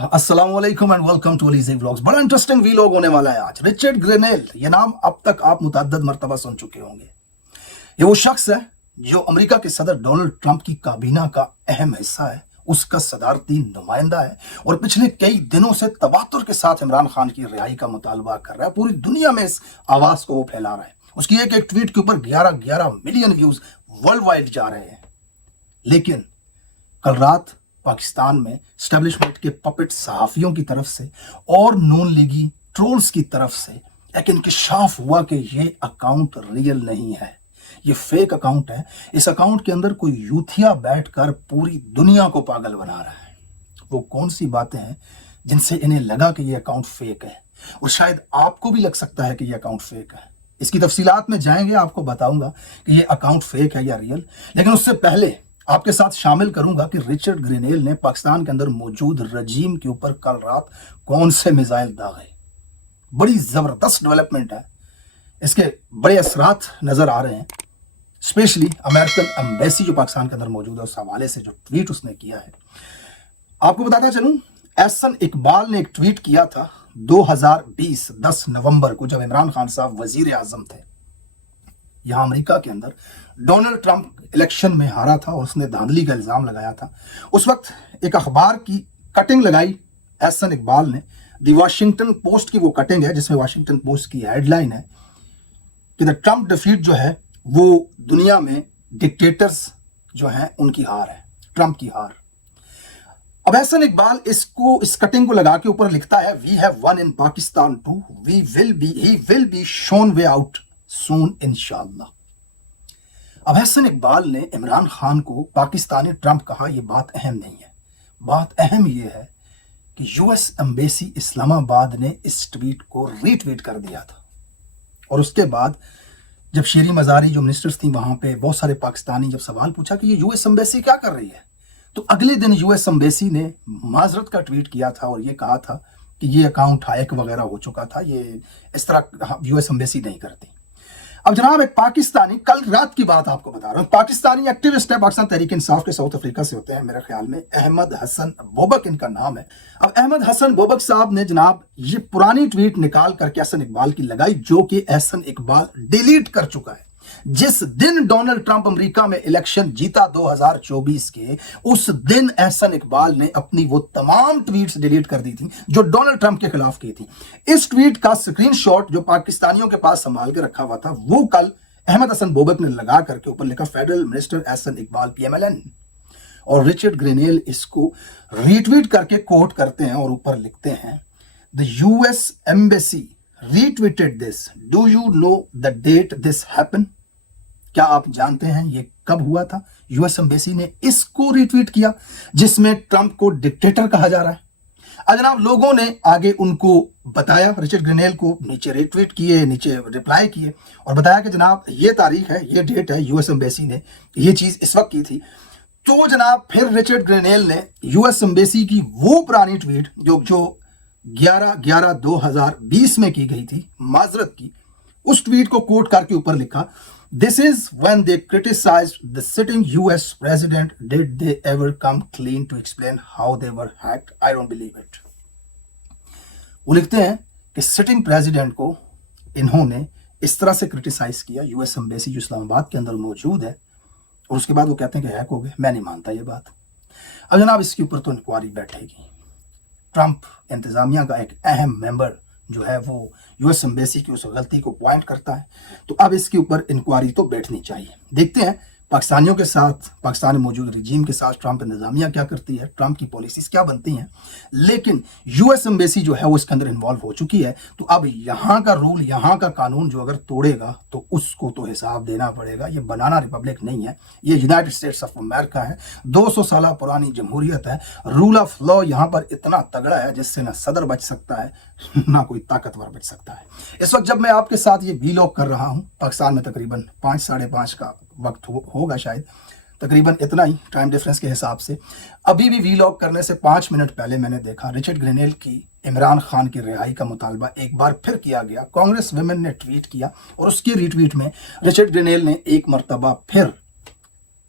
अस्सलाम वालेकुम and welcome to अलीज़ी vlogs. बड़ा इंटरेस्टिंग वीलॉग होने वाला है आज। रिचर्ड ग्रेनेल, ये नाम अब तक आप मुतअद्दिद मर्तबा सुन चुके होंगे। ये वो शख्स है जो अमेरिका के सदर डोनाल्ड ट्रंप की काबीना का अहम हिस्सा है, उसका सदारती नुमाइंदा है और पिछले कई दिनों से तवातुर के साथ इमरान खान की रिहाई का मुतालबा कर रहा है। पूरी दुनिया में इस आवाज को वो फैला रहा है। उसकी एक एक ट्वीट के ऊपर 11 मिलियन व्यूज वर्ल्ड वाइड जा रहे हैं। लेकिन कल रात पाकिस्तान में स्टैब्लिशमेंट के पपेट सहाफियों की तरफ से और नून लीगी ट्रोल्स की तरफ से एक इंकशाफ हुआ कि ये अकाउंट रियल नहीं है, ये फेक अकाउंट है। इस अकाउंट के अंदर कोई यूथिया बैठकर पूरी दुनिया को पागल बना रहा है। वो कौन सी बातें हैं जिनसे इन्हें लगा कि ये अकाउंट फेक है, और शायद आपको भी लग सकता है कि ये अकाउंट फेक है। इसकी तफसीलात में जाएंगे, आपको बताऊंगा कि ये अकाउंट फेक है या रियल। लेकिन उससे पहले आपके साथ शामिल करूंगा कि रिचर्ड ग्रेनेल ने पाकिस्तान के अंदर मौजूद रजीम के ऊपर कल रात कौन से मिसाइल दागे। बड़ी जबरदस्त डेवलपमेंट है, इसके बड़े असरात नजर आ रहे हैं। स्पेशली अमेरिकन एम्बेसी जो पाकिस्तान के अंदर मौजूद है, उस हवाले से जो ट्वीट उसने किया है, आपको बताता चलूं। एहसन इकबाल ने एक ट्वीट किया था 2020 10 नवंबर को, जब इमरान खान साहब वजीर आजम थे। यहां अमेरिका के अंदर डोनाल्ड ट्रंप इलेक्शन में हारा था और उसने धांधली का इल्जाम लगाया था। उस वक्त एक अखबार की कटिंग लगाई एहसन इकबाल ने, दी वाशिंगटन पोस्ट की वो कटिंग है जिसमें वाशिंगटन पोस्ट की हेडलाइन है कि द ट्रंप डिफीट जो है वो दुनिया में डिक्टेटर्स जो हैं उनकी हार है, ट्रंप की हार। अब एहसन इकबाल इस कटिंग को लगा के ऊपर लिखता है, we have one in Pakistan too, he will be shown way out soon इंशाअल्लाह। अब एहसन इकबाल ने इमरान खान को पाकिस्तानी ट्रंप कहा, यह बात अहम नहीं है। बात अहम यह है कि यूएस एम्बेसी इस्लामाबाद ने इस ट्वीट को रीट्वीट कर दिया था। और उसके बाद जब शेरी मजारी जो मिनिस्टर्स थी वहां पे, बहुत सारे पाकिस्तानी जब सवाल पूछा कि ये यूएस एम्बेसी क्या कर रही है, तो अगले दिन यूएस एम्बेसी ने माजरत का ट्वीट किया था और ये कहा था कि ये अकाउंट हैक वगैरह हो चुका था, ये इस तरह यूएस एम्बेसी नहीं करती। अब जनाब, एक पाकिस्तानी, कल रात की बात आपको बता रहा हूं, पाकिस्तानी एक्टिविस्ट है, पाकिस्तान तहरीक इंसाफ के, साउथ अफ्रीका से होते हैं मेरे ख्याल में, अहमद हसन बोबक इनका नाम है। अब अहमद हसन बोबक साहब ने जनाब ये पुरानी ट्वीट निकाल करके एहसन इकबाल की लगाई, जो कि एहसन इकबाल डिलीट कर चुका है। जिस दिन डोनाल्ड ट्रंप अमेरिका में इलेक्शन जीता 2024 के, उस दिन एहसन इकबाल ने अपनी वो तमाम ट्वीट्स डिलीट कर दी थी जो डोनाल्ड ट्रंप के खिलाफ की थी। इस ट्वीट का स्क्रीनशॉट जो पाकिस्तानियों के पास संभाल के रखा हुआ था, वो कल अहमद हसन बोबक ने लगा करके ऊपर लिखा, federal minister Ahsan Iqbal PMLN। और रिचर्ड ग्रेनेल इसको रीट्वीट करके कोट करते हैं और ऊपर लिखते हैं, the US embassy retweeted this, do you know the date this happen. क्या आप जानते हैं ये कब हुआ था? यूएस एम्बेसी ने इसको रीट्वीट किया जिसमें ट्रंप को डिक्टेटर कहा जा रहा है। अब जनाब, लोगों ने आगे उनको बताया, रिचर्ड ग्रेनेल को नीचे रीट्वीट किए, नीचे रिप्लाई किए और बताया कि जनाब ये तारीख है, ये डेट है, यूएस एम्बेसी ने ये चीज इस वक्त की थी। तो जनाब फिर रिचर्ड ग्रेनेल ने यूएस एम्बेसी की वो पुरानी ट्वीट जो 11/11/2020 में की गई थी, माजरत की, उस ट्वीट को कोट करके ऊपर लिखा, This is when they criticized the sitting US president. Did they ever come clean to explain how they were hacked? I don't believe it. वो लिखते हैं कि सिटिंग प्रेसिडेंट को इन्होंने इस तरह से क्रिटिसाइज किया, यूएस एम्बेसी जो इस्लामाबाद के अंदर मौजूद है, और उसके बाद वो कहते हैं कि हैक हो गए। मैं नहीं मानता ये बात। अब जनाब इसके ऊपर तो इंक्वायरी बैठेगी। ट्रंप इंतजामिया का एक अहम मेंबर जो है वो यूएस एम्बेसी की उस गलती को पॉइंट करता है, तो अब इसके ऊपर इंक्वायरी तो बैठनी चाहिए। देखते हैं पाकिस्तानियों के साथ, पाकिस्तान में मौजूद रजीम के साथ ट्रंप इंतजामिया क्या करती है, ट्रंप की पॉलिसीज क्या बनती हैं। लेकिन यूएस एम्बेसी जो है वो इसके अंदर इन्वॉल्व हो चुकी है, तो अब यहाँ का रूल, यहाँ का कानून जो अगर तोड़ेगा तो उसको तो हिसाब देना पड़ेगा। ये बनाना रिपब्लिक नहीं है, ये यूनाइटेड स्टेट्स ऑफ अमेरिका है, 200 साल पुरानी जमहूरियत है। रूल ऑफ लॉ यहाँ पर इतना तगड़ा है जिससे ना सदर बच सकता है ना कोई ताकतवर बच सकता है। इस वक्त जब मैं आपके साथ ये वीलॉग कर रहा हूँ, पाकिस्तान में तकरीबन 5 साढ़े 5 का वक्त होगा, शायद तकरीबन इतना ही टाइम डिफरेंस के हिसाब से। अभी भी वीलॉग करने से 5 मिनट पहले मैंने देखा रिचर्ड ग्रेनेल की इमरान खान की रिहाई का मुतालबा एक बार फिर किया गया। कांग्रेस वुमेन ने ट्वीट किया और उसकी रीट्वीट में रिचर्ड ग्रेनेल ने एक मरतबा फिर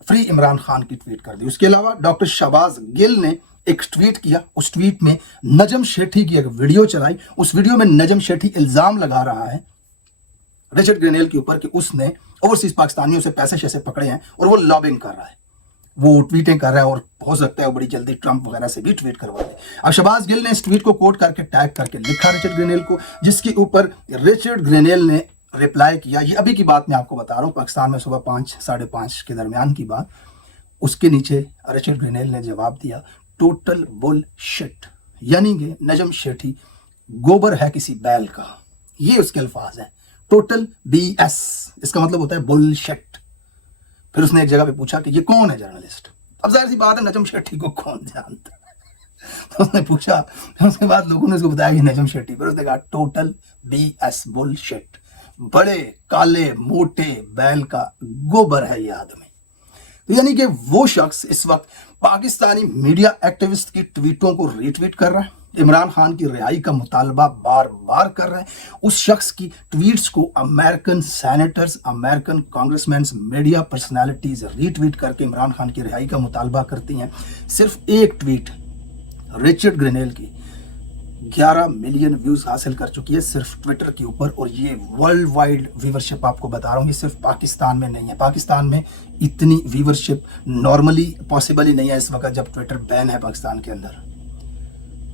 फ्री इमरान खान की ट्वीट कर दी। उसके अलावा डॉक्टर शहबाज गिल ने एक ट्वीट किया, उस ट्वीट में नजम शेठी की एक वीडियो चलाई। उस वीडियो में नजम शेठी इल्जाम लगा रहा है रिचर्ड ग्रेनेल के ऊपर कि उसने ओवरसीज पाकिस्तानियों से पैसे शैसे पकड़े हैं और वो लॉबिंग कर रहा है, वो ट्वीटें कर रहा है और हो सकता है वो बड़ी जल्दी ट्रंप वगैरह से भी ट्वीट करवा दे। अब शहबाज गिल ने इस ट्वीट को कोट करके टैग करके लिखा रिचर्ड ग्रेनेल को, जिसके ऊपर रिचर्ड ग्रेनेल ने रिप्लाई किया। ये अभी की बात मैं आपको बता रहा हूँ, पाकिस्तान में सुबह 5 साढ़े 5 के दरमियान की बात। उसके नीचे रिचर्ड ग्रेनेल ने जवाब दिया टोटल बुलशिट, यानी कि नजम शेठी गोबर है किसी बैल का, ये उसके अल्फाज हैं, टोटल BS, इसका मतलब होता है बुलशिट। फिर उसने एक जगह पे पूछा कि ये कौन है जर्नलिस्ट। अब जाहिर सी बात है नजम शेट्टी को कौन जानता है, तो उसने पूछा, उसके बाद लोगों ने उसको बताया कि नजम शेट्टी। फिर उसने कहा टोटल BS बुलशिट, बड़े काले मोटे बैल का गोबर है ये आदमी। तो यानी कि वो शख्स इस वक्त पाकिस्तानी मीडिया एक्टिविस्ट की ट्वीटों को रीट्वीट कर रहा है, इमरान खान की रिहाई का मुतालबा बार बार कर रहे हैं। उस शख्स की ट्वीट्स को American senators, American congressman, media personalities retweet करके इमरान खान की रिहाई का मुतालबा करती हैं। सिर्फ एक ट्वीट रिचर्ड ग्रेनेल की 11 मिलियन व्यूज हासिल कर चुकी है सिर्फ ट्विटर के ऊपर, और ये वर्ल्ड वाइड व्यूवरशिप आपको बता रहा हूँ, ये सिर्फ पाकिस्तान में नहीं है। पाकिस्तान में इतनी व्यूवरशिप नॉर्मली पॉसिबल ही नहीं है इस वक्त जब ट्विटर बैन है पाकिस्तान के अंदर।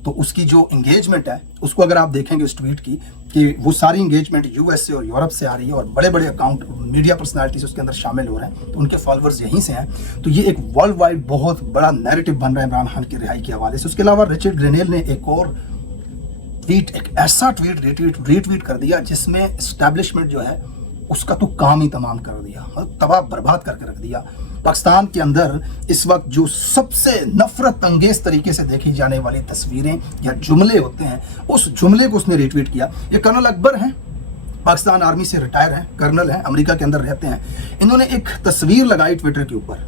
तो उसकी जो इंगेजमेंट है उसको अगर आप देखेंगे उस ट्वीट की, कि वो सारी इंगेजमेंट यूएस से और यूरोप से आ रही है, और बड़े बड़े अकाउंट मीडिया पर्सनालिटीज उसके अंदर शामिल हो रहे हैं, तो उनके फॉलोअर्स यहीं से हैं। तो ये एक वर्ल्ड वाइड बहुत बड़ा नैरेटिव बन रहा है इमरान खान की रिहाई के हवाले से। उसके अलावा रिचर्ड ग्रेनेल ने एक और ट्वीट, एक ऐसा ट्वीट रीट्वीट कर दिया जिसमें एस्टैब्लिशमेंट जो है उसका तो काम ही तमाम कर दिया, तबाह बर्बाद करके रख दिया। पाकिस्तान के अंदर इस वक्त जो सबसे नफरत अंगेज तरीके से देखी जाने वाली तस्वीरें या जुमले होते हैं, उस जुमले को उसने रीट्वीट किया। ये कर्नल अकबर हैं, पाकिस्तान आर्मी से रिटायर हैं, कर्नल हैं, अमेरिका के अंदर रहते हैं। इन्होंने एक तस्वीर लगाई ट्विटर के ऊपर,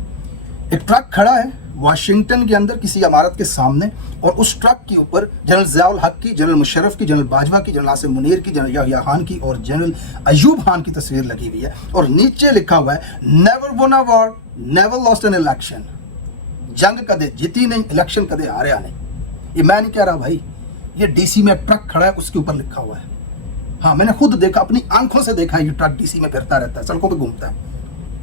एक ट्रक खड़ा है वाशिंगटन के अंदर किसी इमारत के सामने, और उस ट्रक के ऊपर जनरल ज़ियाउल हक की, जनरल मुशर्रफ की, जनरल बाजवा की, जनरल आसिम मुनीर की, जनरल याहिया खान की और जनरल अयूब खान की तस्वीर लगी हुई है, और नीचे लिखा हुआ है never von a war, never lost an election. जंग कदे जीती नहीं, इलेक्शन कदे हारे नहीं। ये मैं नहीं कह रहा भाई, ये DC में ट्रक खड़ा है उसके ऊपर लिखा हुआ है। हाँ, मैंने खुद देखा, अपनी आंखों से देखा, ये ट्रक DC में फिरता रहता है, सड़कों पर घूमता है,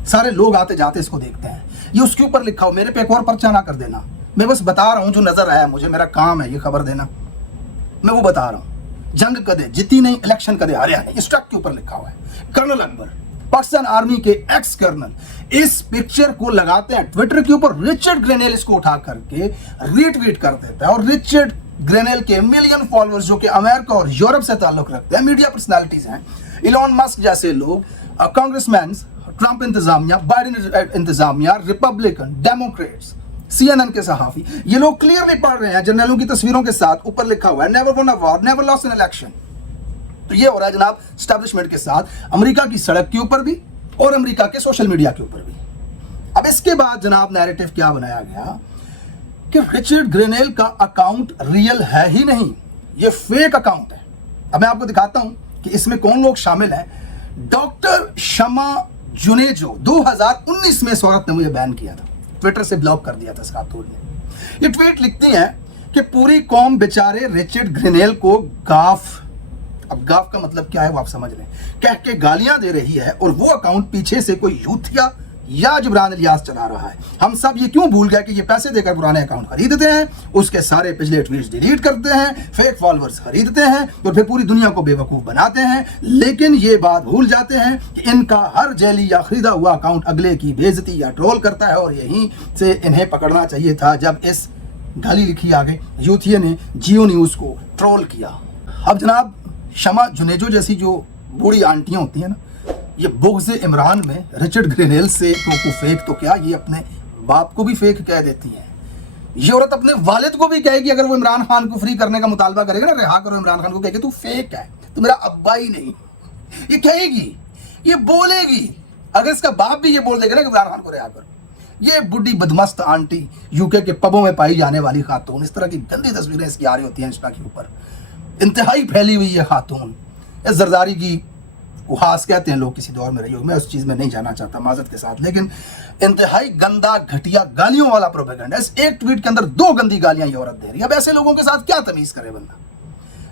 सारे लोग आते जाते इसको देखते हैं। ये उसके ऊपर लिखा हो, मेरे पे एक और पर्चा ना कर देना, मैं बस बता रहा हूं जो नजर आया मुझे, मेरा काम है ये खबर देना, मैं वो बता रहा हूं। जंग कदे जीती नहीं, इलेक्शन कदे हारे नहीं, इस ट्रक के ऊपर लिखा हुआ है। कर्नल अकबर, पाकिस्तान आर्मी के एक्स कर्नल, इस पिक्चर को लगाते हैं ट्विटर के ऊपर। रिचर्ड ग्रेनेल इसको उठा करके रीट्वीट कर देता है, और रिचर्ड ग्रेनेल के मिलियन फॉलोअर्स जो कि अमेरिका और यूरोप से ताल्लुक रखते हैं, मीडिया पर्सनालिटीज हैं, इलॉन मस्क जैसे लोग, कांग्रेसमैन, ट्रंप इंतजामिया, बाइडेन इंतजामिया, रिपब्लिकन, डेमोक्रेट्स, CNN के सहाफी, ये लोग क्लियरली पढ़ रहे हैं जर्नलों की तस्वीरों के साथ, ऊपर लिखा हुआ है never von a war, never lost an election. तो ये हो रहा है जनाब एस्टैब्लिशमेंट के साथ, अमेरिका की सड़क के ऊपर भी और अमेरिका के सोशल मीडिया के ऊपर भी। अब इसके बाद जनाब नैरेटिव क्या बनाया गया कि रिचर्ड ग्रेनेल का अकाउंट रियल है ही नहीं, ये फेक अकाउंट है। अब मैं आपको दिखाता हूं कि इसमें कौन लोग शामिल हैं। डॉक्टर शमा जुनेजो, 2019 में इस औरत ने मुझे बैन किया था, ट्विटर से ब्लॉक कर दिया था इस खातून ने। ये ट्वीट लिखती हैं कि पूरी कौम बेचारे रिचर्ड ग्रेनेल को गाफ, अब गाफ का मतलब क्या है वो आप समझ लें, कह के गालियां दे रही है, और वो अकाउंट पीछे से कोई यूथिया या जबरान इलियास चला रहा है। हम सब ये क्यों भूल गए कि ये पैसे देकर पुराने अकाउंट खरीदते हैं, उसके सारे पिछले ट्वीट्स डिलीट करते हैं, फेक फॉलोअर्स खरीदते हैं और फिर पूरी दुनिया को बेवकूफ बनाते हैं। लेकिन ये बात भूल जाते हैं कि इनका हर जेली या खरीदा हुआ अकाउंट अगले की बेइज्जती या ट्रोल करता है, और यहीं से इन्हें पकड़ना चाहिए था जब इस गाली लिखी आगे यूथिया ने जियो न्यूज को ट्रोल किया। अब जनाब शमा जुनेजो जैसी जो बूढ़ी आंटियां होती हैं ना, ये बुग़्ज़ इमरान में रिचर्ड ग्रेनेल से तो फेक तो क्या, ये अपने बाप को भी फेक कह देती हैं। ये औरत अपने वालिद को भी कहेगी, अगर वो इमरान खान को फ्री करने का मुतालबा करेगा ना, रिहा करो इमरान खान को, कहेगी तू फेक है, तू मेरा अब्बा ही नहीं, ये कहेगी, ये बोलेगी। अगर इसका बाप भी ये बोल देगा ना कि इमरान खान को रिहा करो। ये बुढ़ी बदमस्त आंटी, यूके के पबों में पाई जाने वाली खातून, इस तरह की गंदी तस्वीरें इसकी आ रही होती हैं इंस्टा के ऊपर, इंतहाई फैली हुई है खातून। इस जरदारी की कुहास कहते हैं लोग, किसी दौर में रही हो, मैं उस चीज़ में नहीं जाना चाहता माजरत के साथ, लेकिन इंतहाई गंदा घटिया गालियों वाला प्रोपेगेंडा। एक ट्वीट के अंदर 2 गंदी गालियां ये औरत दे रही है। अब ऐसे लोगों के साथ क्या तमीज़ करे बंदा।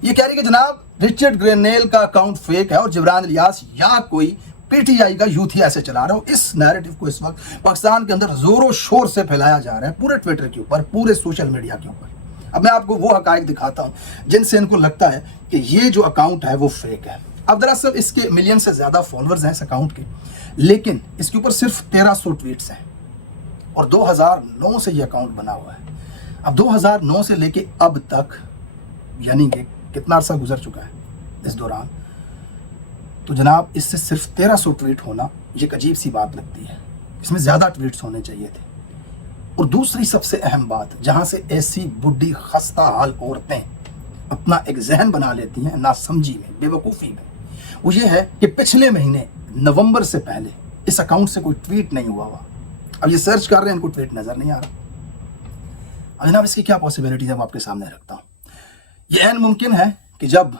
ये कह रही है कि जनाब रिचर्ड ग्रेनेल का अकाउंट फेक है और जिब्रान इलियास या कोई पीटीआई का यूथ ही ऐसे चला रहा हो। इस नैरेटिव को इस वक्त पाकिस्तान के अंदर जोरों शोर से फैलाया जा रहा है, पूरे ट्विटर के ऊपर, पूरे सोशल मीडिया के ऊपर। अब मैं आपको वो हकायक दिखाता हूँ जिनसे इनको लगता है कि ये जो अकाउंट है वो फेक है। अब दरअसल इसके मिलियन से ज़्यादा फॉलोअर्स हैं इस अकाउंट के, लेकिन इसके ऊपर सिर्फ 1300 ट्वीट्स हैं और 2009 से ये अकाउंट बना हुआ है। अब 2009 से लेके अब तक यानी कि कितना अरसा गुजर चुका है इस दौरान, तो जनाब इससे सिर्फ 1300 ट्वीट होना ये एक अजीब सी बात लगती है। इसमें ज़्यादा ट्वीट्स होने चाहिए थे। और दूसरी सबसे अहम बात, जहाँ से ऐसी बुढ़ी खस्ता हाल औरतें अपना एक जहन बना लेती हैं नासमझी में, बेवकूफ़ी में, वो ये है कि पिछले महीने नवंबर से पहले इस अकाउंट से कोई ट्वीट नहीं हुआ। अब ये सर्च कर रहे हैं, इनको ट्वीट नज़र नहीं आ रहा। अब जनाब इसकी क्या पॉसिबिलिटी है वो आपके सामने रखता हूँ। ये ऐन मुमकिन है कि जब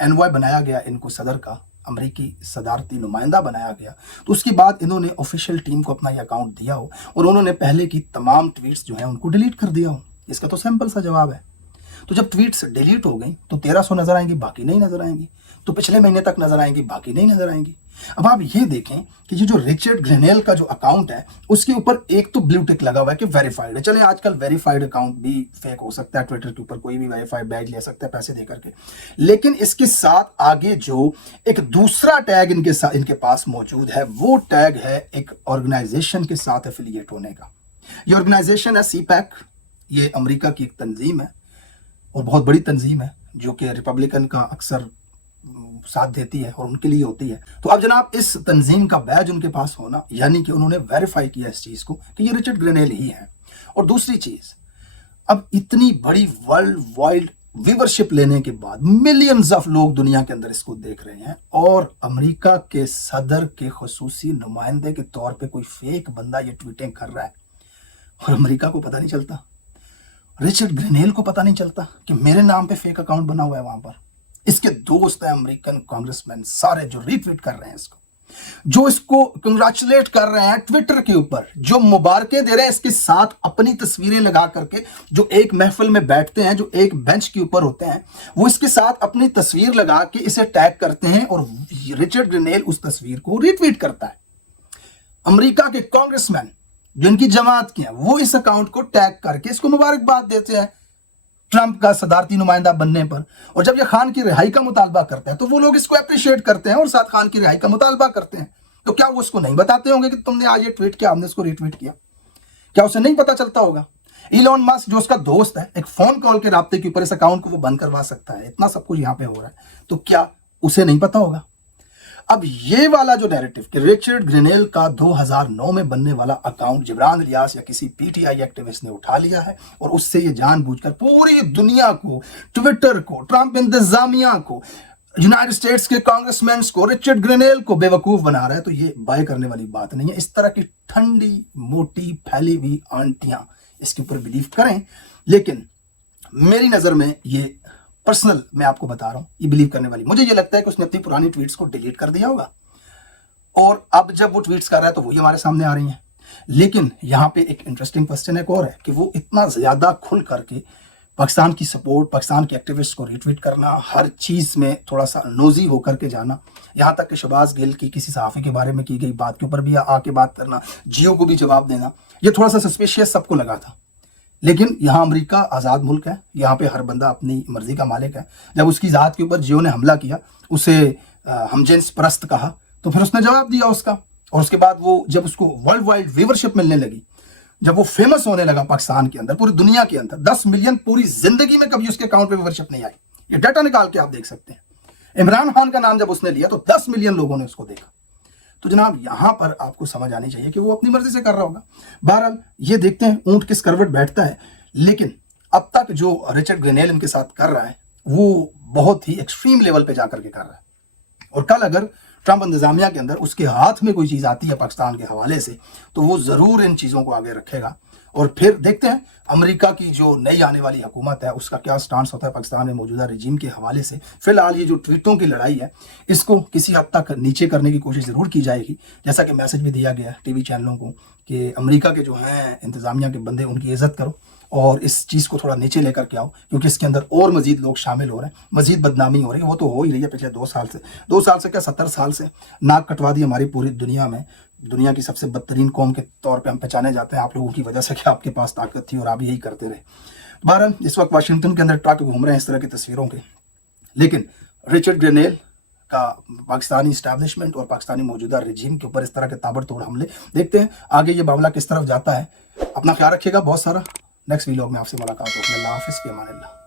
एनवॉय बनाया गया, इनको सदर का अमरीकी सदारती नुमाइंदा बनाया गया, तो उसके बाद इन्होंने ऑफिशियल टीम को अपना ये अकाउंट दिया हो और उन्होंने पहले की तमाम ट्वीट्स जो हैं उनको डिलीट कर दिया हो। इसका तो सिंपल सा जवाब है। तो जब ट्वीट्स डिलीट हो गई तो 1300 नजर आएंगी, बाकी नहीं नजर आएंगी। तो पिछले महीने तक नजर आएंगी, बाकी नहीं नजर आएंगी। अब आप ये देखें कि ये जो रिचर्ड ग्रेनेल का जो अकाउंट है उसके ऊपर एक तो ब्लू टिक लगा हुआ है कि वेरीफाइड है। चले आजकल वेरीफाइड अकाउंट भी फेक हो सकता है, ट्विटर के ऊपर कोई भी वेरीफाइड बैज ले सकता है पैसे दे करके, लेकिन इसके साथ आगे जो एक दूसरा टैग इनके पास मौजूद है, वो टैग है एक ऑर्गेनाइजेशन के साथ एफिलिएट होने का। ये ऑर्गेनाइजेशन है सीपैक। ये अमेरिका की एक तंजीम है और बहुत बड़ी तंजीम है जो कि रिपब्लिकन का अक्सर साथ देती है और उनके लिए होती है। तो अब जनाब इस तंजीम का बैज उनके पास होना, यानी कि उन्होंने वेरीफाई किया इस चीज़ को कि ये रिचर्ड ग्रेनेल ही है। और दूसरी चीज़, अब इतनी बड़ी वर्ल्ड वाइड व्यूवरशिप लेने के बाद मिलियंस ऑफ लोग दुनिया के अंदर इसको देख रहे हैं और अमेरिका के सदर के खुसूसी नुमाइंदे के तौर पे कोई फेक बंदा ये ट्वीटें कर रहा है और अमेरिका को पता नहीं चलता, रिचर्ड ग्रेनेल को पता नहीं चलता कि मेरे नाम पे फेक अकाउंट बना हुआ है वहां पर। इसके दोस्त हैं अमेरिकन कांग्रेसमैन सारे जो रीट्वीट कर रहे हैं इसको, जो इसको कंग्रेचुलेट कर रहे हैं ट्विटर के ऊपर, जो मुबारकें दे रहे हैं इसके साथ अपनी तस्वीरें लगा करके, जो एक महफिल में बैठते हैं, जो एक बेंच के ऊपर होते हैं, वो इसके साथ अपनी तस्वीर लगा के इसे टैग करते हैं और रिचर्ड ग्रेनेल उस तस्वीर को रीट्वीट करता है। अमेरिका के कांग्रेसमैन जो इनकी जमात के हैं वो इस अकाउंट को टैग करके इसको मुबारकबाद देते हैं ट्रंप का सदारती नुमाइंदा बनने पर। और जब ये खान की रिहाई का मुतालबा करता है तो वो लोग इसको अप्रिशिएट करते हैं और साथ खान की रिहाई का मुतालबा करते हैं। तो क्या वो उसको नहीं बताते होंगे कि तुमने आज ये ट्वीट किया, हमने इसको रीट्वीट किया? क्या उसे नहीं पता चलता होगा? इलॉन मस्क जो उसका दोस्त है, एक फोन कॉल के राब्ते के ऊपर इस अकाउंट को वो बंद करवा सकता है। इतना सब कुछ यहाँ पे हो रहा है, तो क्या उसे नहीं पता होगा? अब ये वाला जो नैरेटिव कि रिचर्ड ग्रेनेल का 2009 में बनने वाला अकाउंट जिब्रान इलियास या किसी पीटीआई एक्टिविस्ट ने उठा लिया है और उससे ये जानबूझकर पूरी दुनिया को, ट्विटर को, ट्रंप इंतजामिया को, यूनाइटेड स्टेट्स के कांग्रेसमैन को, रिचर्ड ग्रेनेल को बेवकूफ बना रहा है, तो ये बाय करने वाली बात नहीं है। इस तरह की ठंडी मोटी फैली हुई आंटियां इसके ऊपर बिलीव करें, लेकिन मेरी नजर में ये पर्सनल मैं आपको बता रहा हूं, ये बिलीव करने वाली, मुझे ये लगता है कि उसने अपनी पुरानी ट्वीट्स को डिलीट कर दिया होगा और अब जब वो ट्वीट्स कर रहा है तो वही हमारे सामने आ रही हैं। लेकिन यहाँ पे एक इंटरेस्टिंग क्वेश्चन एक और है कि वो इतना ज्यादा खुल करके पाकिस्तान की सपोर्ट, पाकिस्तान के एक्टिविस्ट को रिट्वीट करना, हर चीज में थोड़ा सा नोजी होकर के जाना, यहाँ तक कि शहबाज गिल की किसी सहाफ़ी के बारे में की गई बात के ऊपर भी आके बात करना, जियो को भी जवाब देना, ये थोड़ा सा सस्पिशियस सबको लगा था। लेकिन यहाँ अमेरिका आज़ाद मुल्क है, यहाँ पे हर बंदा अपनी मर्जी का मालिक है। जब उसकी ज़ात के ऊपर जियो ने हमला किया, उसे हमजिन्स परस्त कहा, तो फिर उसने जवाब दिया उसका। और उसके बाद वो जब उसको वर्ल्ड वाइड व्यूवरशिप मिलने लगी, जब वो फेमस होने लगा पाकिस्तान के अंदर, पूरी दुनिया के अंदर, 10 मिलियन पूरी जिंदगी में कभी उसके अकाउंट पे व्यूवरशिप नहीं आई। ये डाटा निकाल के आप देख सकते हैं। इमरान खान का नाम जब उसने लिया तो 10 मिलियन लोगों ने उसको देखा। तो जनाब यहाँ पर आपको समझ आनी चाहिए कि वो अपनी मर्जी से कर रहा होगा। बहरहाल ये देखते हैं ऊंट किस करवट बैठता है। लेकिन अब तक जो रिचर्ड ग्रेनेल इनके साथ कर रहा है वो बहुत ही एक्सट्रीम लेवल पे जाकर के कर रहा है। और कल अगर ट्रंप इंतजामिया के अंदर उसके हाथ में कोई चीज़ आती है पाकिस्तान के हवाले से, तो वो ज़रूर इन चीज़ों को आगे रखेगा اور پھر دیکھتے ہیں امریکہ کی جو نئی آنے والی حکومت ہے اس کا کیا سٹانس ہوتا ہے پاکستان میں موجودہ رجیم کے حوالے سے. فی الحال یہ جو ٹویٹوں کی لڑائی ہے اس کو کسی حد تک نیچے کرنے کی کوشش ضرور کی جائے گی, جیسا کہ میسج بھی دیا گیا ہے ٹی وی چینلوں کو کہ امریکہ کے جو ہیں انتظامیہ کے بندے ان کی عزت کرو اور اس چیز کو تھوڑا نیچے لے کر کے آؤ, کیونکہ اس کے اندر اور مزید لوگ شامل ہو رہے ہیں, مزید بدنامی ہو رہی ہے. وہ تو ہو ہی رہی ہے پچھلے 2 سال سے کیا 70 سال سے ناک کٹوا دی ہماری پوری دنیا میں. دنیا کی سب سے بدترین قوم کے طور پہ ہم پہچانے جاتے ہیں آپ لوگوں کی وجہ سے کہ آپ کے پاس طاقت تھی اور آپ یہی کرتے رہے. بہرحال اس وقت واشنگٹن کے اندر ٹرک گھوم رہے ہیں اس طرح کی تصویروں کے, لیکن رچرڈ گرینیل کا پاکستانی اسٹیبلشمنٹ اور پاکستانی موجودہ رجیم کے اوپر اس طرح کے تابڑ توڑ حملے, دیکھتے ہیں آگے یہ معاملہ کس طرف جاتا ہے. اپنا خیال رکھیے گا بہت سارا. نیکسٹ ویلوگ میں آپ سے ملاقات ہوگی. اللہ حافظ, فی امان اللہ.